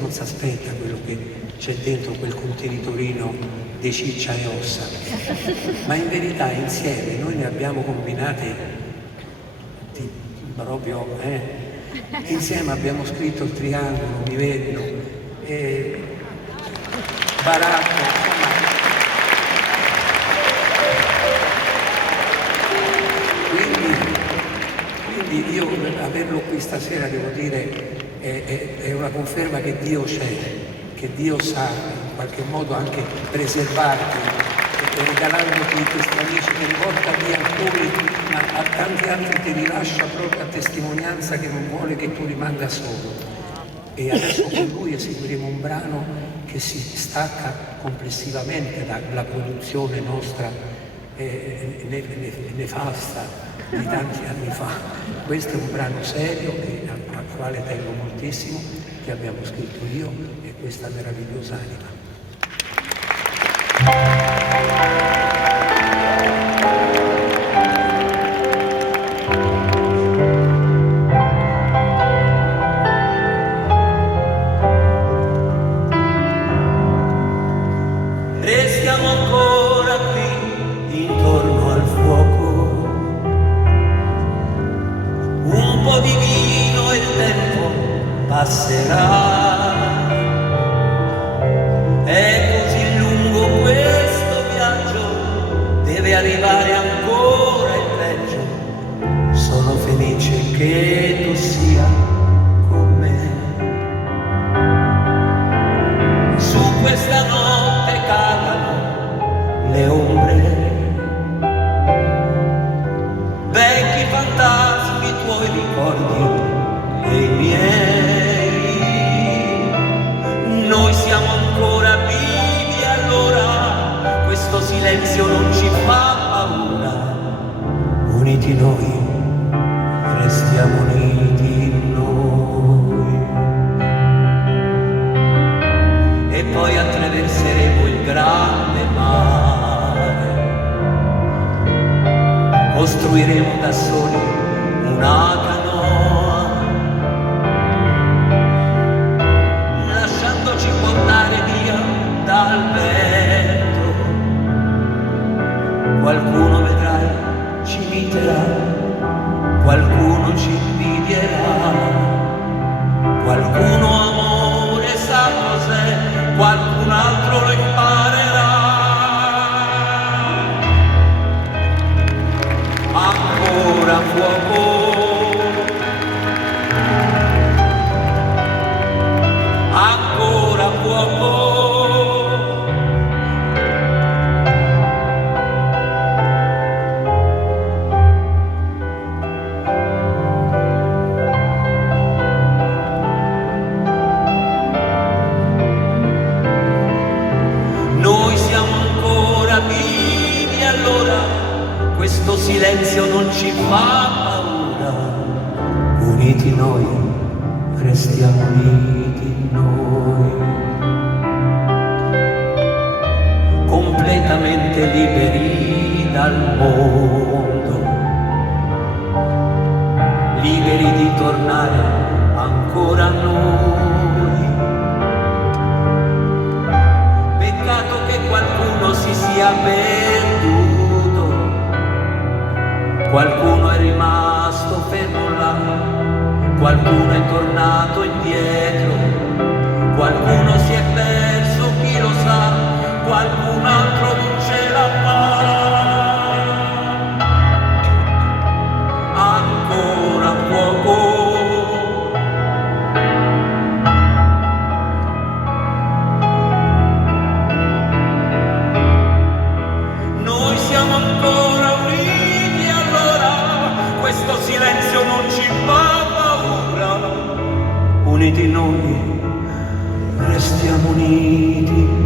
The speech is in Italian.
non si aspetta quello che c'è dentro quel contenitorino di ciccia e ossa, ma in verità insieme noi ne abbiamo combinate proprio, insieme abbiamo scritto il triangolo, Vivello, Baracco, quindi io averlo qui stasera, devo dire, è una conferma che Dio c'è, che Dio sa in qualche modo anche preservarti e regalandoti questi amici che riporta via alcuni, ma a tanti altri ti rilascia proprio a testimonianza che non vuole che tu rimanga solo. E adesso con lui eseguiremo un brano che si stacca complessivamente dalla produzione nostra nefasta di tanti anni fa. Questo è un brano serio al quale tengo moltissimo, che abbiamo scritto io e questa meravigliosa anima. Restiamo ancora qui intorno al fuoco, un po' di vino e il tempo passerà. È così lungo questo viaggio, deve arrivare ancora il peggio. Sono felice che tu sia con me. Su questa notte calano le ombre, vecchi fantasmi, tuoi ricordi e i miei. Noi siamo ancora vivi, allora questo silenzio non ci fa paura. Uniti noi, restiamo uniti noi. E poi attraverseremo il grande mare, costruiremo da soli una canoa, lasciandoci portare via dal vento. Qualcuno vedrai ci imiterà, qualcuno ci invidierà, qualcuno amore sa cos'è, qualcun altro lo imparerà. Ancora fuoco, ancora fuoco. Noi siamo ancora vivi, allora questo silenzio non ci fa paura. Uniti noi, restiamo uniti noi. Completamente liberi dal mondo, liberi di tornare ancora a noi. Peccato che qualcuno si sia perduto, qualcuno è rimasto fermo là, qualcuno è tornato indietro, qualcuno si è perso, chi lo sa, qualcun altro non ce la fa. Ancora fuoco, noi siamo ancora uniti, allora questo silenzio non ci fa paura. Uniti noi, restiamo uniti.